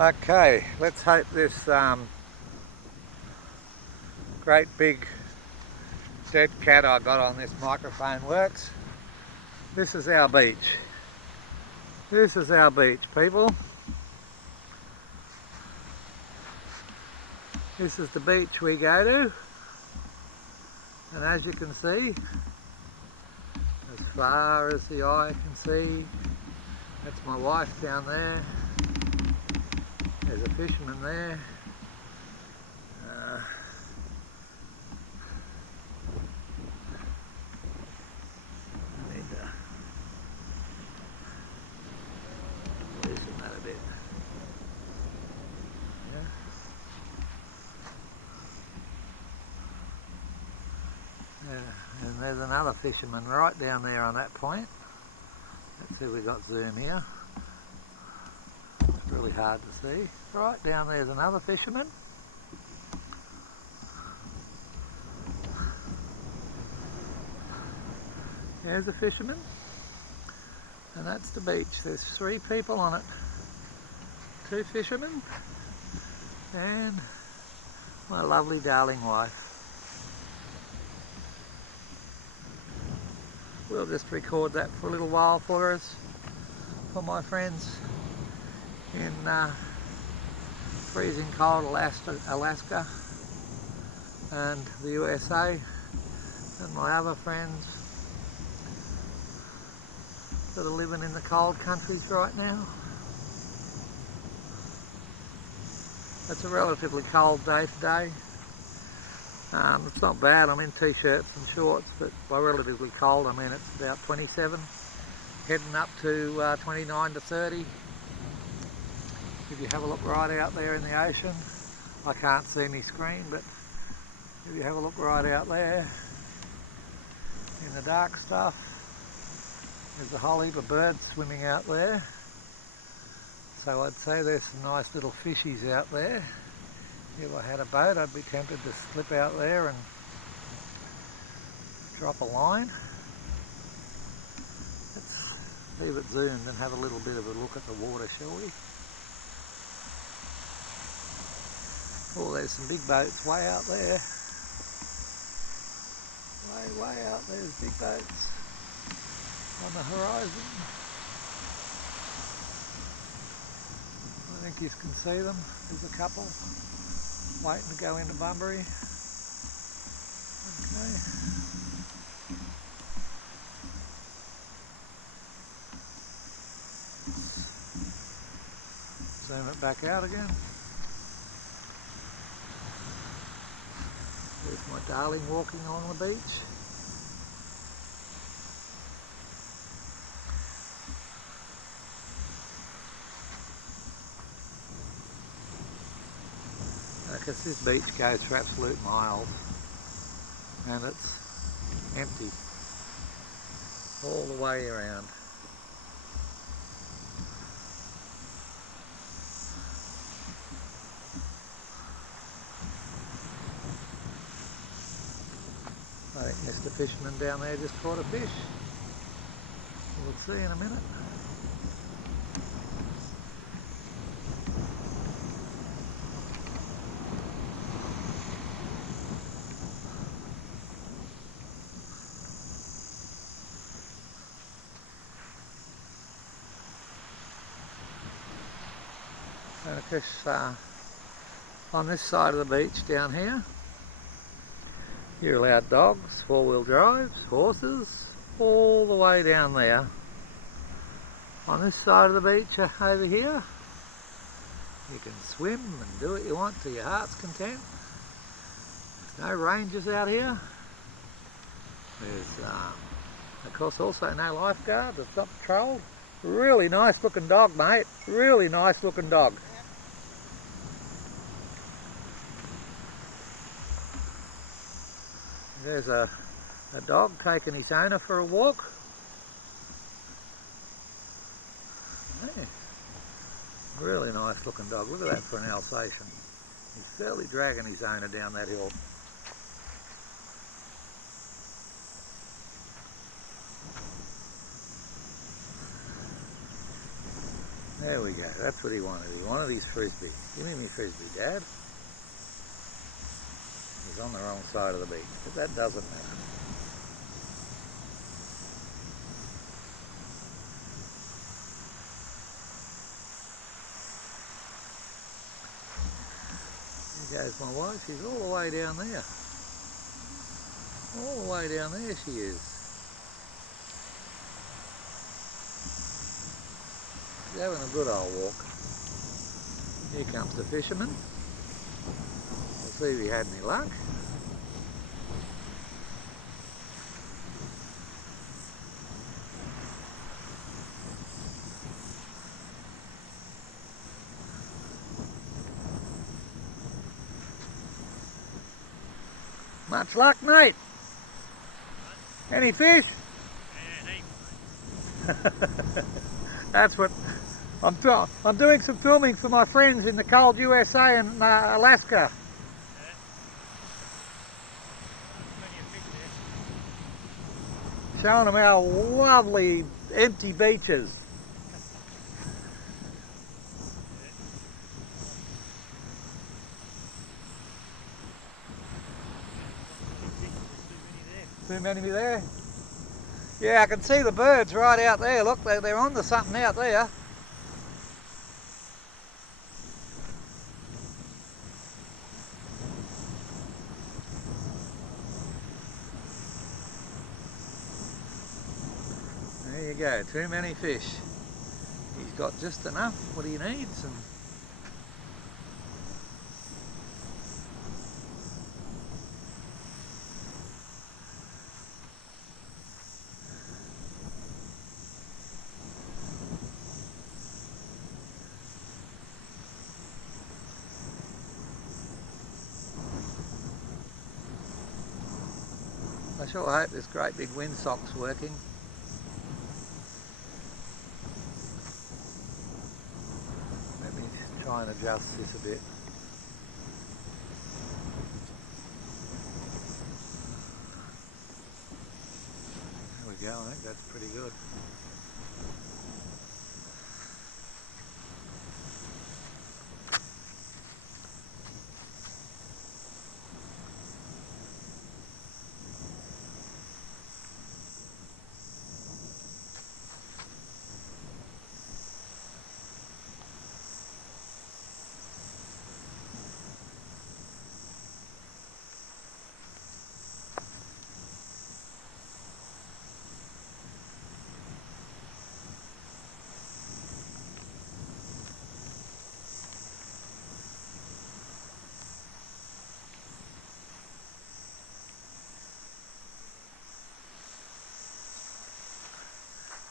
Okay, let's hope this great big dead cat I got on this microphone works. This is our beach. This is our beach, people. This is the beach we go to. And as you can see, as far as the eye can see, that's my wife down there. There's a fisherman there. I need to loosen that a bit. Yeah, and there's another fisherman right down there on that point. That's who we got zoom here. It's really hard to see. Right down there's another fisherman. There's a fisherman. And that's the beach. There's 3 people on it. 2 fishermen and my lovely darling wife. We'll just record that for a little while for us, for my friends in freezing cold Alaska and the USA, and my other friends that are living in the cold countries right now. It's a relatively cold day today. It's not bad, I'm in t-shirts and shorts, but by relatively cold I mean it's about 27, heading up to 29 to 30. If you have a look right out there in the ocean, I can't see my screen, but if you have a look right out there in the dark stuff, there's a whole heap of birds swimming out there. So I'd say there's some nice little fishies out there. If I had a boat, I'd be tempted to slip out there and drop a line. Let's leave it zoomed and have a little bit of a look at the water, shall we? Oh, there's some big boats way out there. Way out there, there's big boats on the horizon. I think you can see them. There's a couple waiting to go into Bunbury. Okay. Zoom it back out again. There's my darling walking along the beach. Because this beach goes for absolute miles and it's empty all the way around. I think Mr. Fisherman down there just caught a fish. We'll see in a minute. And of course, on this side of the beach down here, you're allowed dogs, 4-wheel drives, horses, all the way down there. On this side of the beach over here, you can swim and do what you want to your heart's content. There's no rangers out here. There's, of course, also no lifeguards. It's not patrolled. Really nice looking dog, mate. Really nice looking dog. There's a dog taking his owner for a walk. Hey, really nice looking dog. Look at that for an Alsatian. He's fairly dragging his owner down that hill. There we go, that's what he wanted. He wanted his frisbee. Give me my frisbee, Dad. He's on the wrong side of the beach, but that doesn't matter. There goes my wife, she's all the way down there. All the way down there she is. She's having a good old walk. Here comes the fisherman. We'll see if he had any luck. Much luck, mate. Any fish? Yeah, That's what I'm doing some filming for my friends in the cold USA and Alaska. Showing them our lovely empty beaches. Too many there? Yeah, I can see the birds right out there. Look, they're on to something out there. There you go, too many fish. He's got just enough what he needs. And I sure hope this great big windsock's working. Let me try and adjust this a bit. There we go, I think that's pretty good.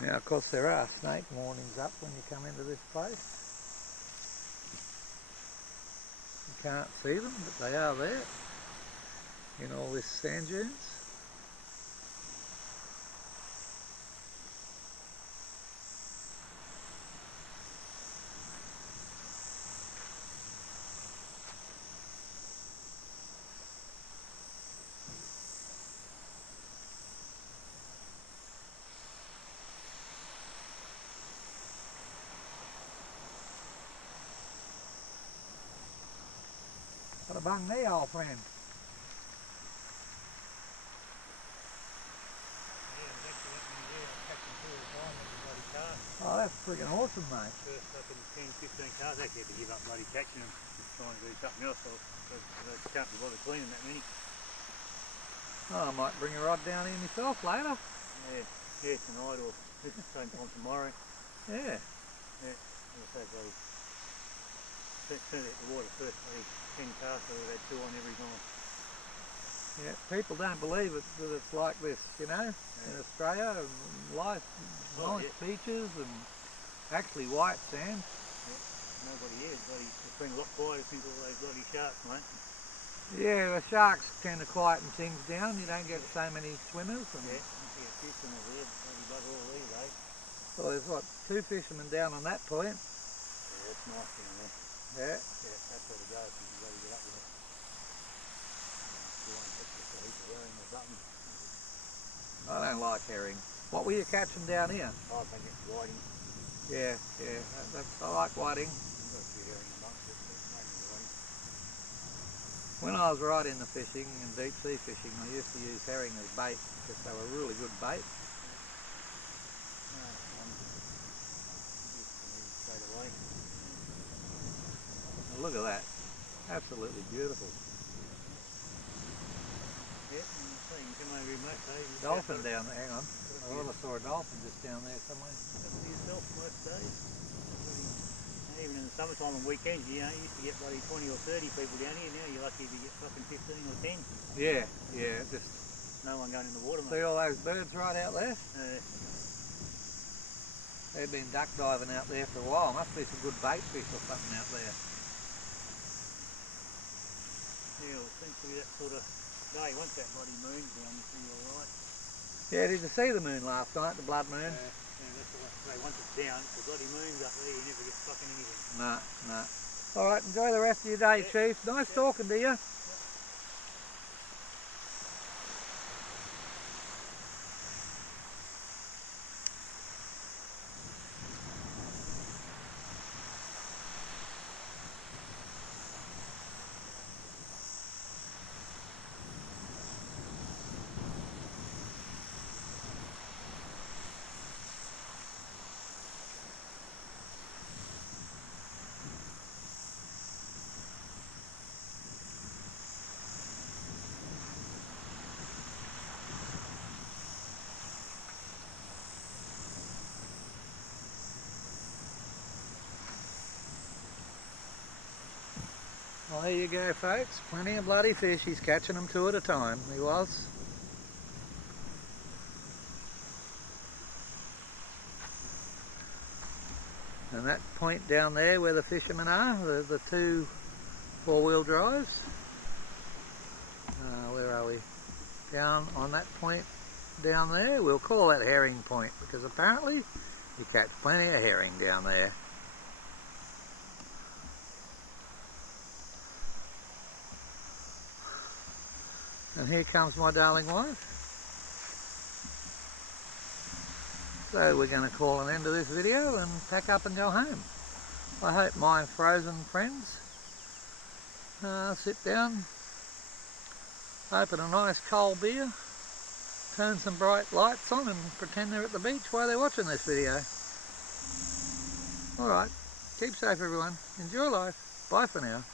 Now, of course, there are snake warnings up when you come into this place. You can't see them, but they are there in all this sand dunes. What a bung there, old friend. Oh, that's freaking awesome, mate. First fucking 10, 15 cars actually had to give up bloody catching them, just trying to do something else, so they can't be bothered cleaning that many. Oh, I might bring a rod down here myself later. Yeah, tonight or same time tomorrow. Yeah. Yeah, as I say, turned out the water first, 10 cars, so we had 2 on every time. Yeah, people don't believe it that it's like this, you know, in Australia, and nice beaches and actually white sand. Yeah, nobody is, it's been a lot quieter since all those bloody sharks, mate. Yeah, the sharks tend to quieten things down, you don't get so many swimmers. And yeah, you see a few swimmers there, bloody bugger all these days. Well, there's what, 2 fishermen down on that point. Yeah, it's nice down there. Yeah. Yeah, that's where to go if you got to get up there. I don't like herring. What were you catching down here? Oh, I think it's whiting. Yeah, yeah. I like whiting. I've got a few herring amongst it, but mainly whiting. When I was right into fishing and deep sea fishing, I used to use herring as bait because they were really good bait. Straight away. Now look at that. Absolutely beautiful. Yep, so you can come over here, mate. Dolphin down there, hang on. I thought I saw a dolphin just down there somewhere. For yourself most days. Even in the summertime and weekends, you know, you used to get bloody 20 or 30 people down here. Now you're lucky if you get fucking 15 or 10. Yeah, yeah, just No one going in the water, mate. see all those birds right out there? They've been duck diving out there for a while. Must be some good bait fish or something out there. Yeah, well, it seems to be that sort of day. Once that bloody moon's down, you see alright. Yeah, did you see the moon last night, the blood moon? Yeah, that's what I say. Once it's down, the bloody moon's up there, you never get fucking anything. Nah, nah. Alright, enjoy the rest of your day, Chief. Nice talking to you. Well, there you go, folks. Plenty of bloody fish. He's catching them two at a time. He was. And that point down there where the fishermen are, the two four-wheel drives. Where are we? Down on that point down there. We'll call that herring point because apparently you catch plenty of herring down there. And here comes my darling wife. So we're going to call an end to this video and pack up and go home. I hope my frozen friends sit down, open a nice cold beer, turn some bright lights on and pretend they're at the beach while they're watching this video. Alright, keep safe everyone, enjoy life, bye for now.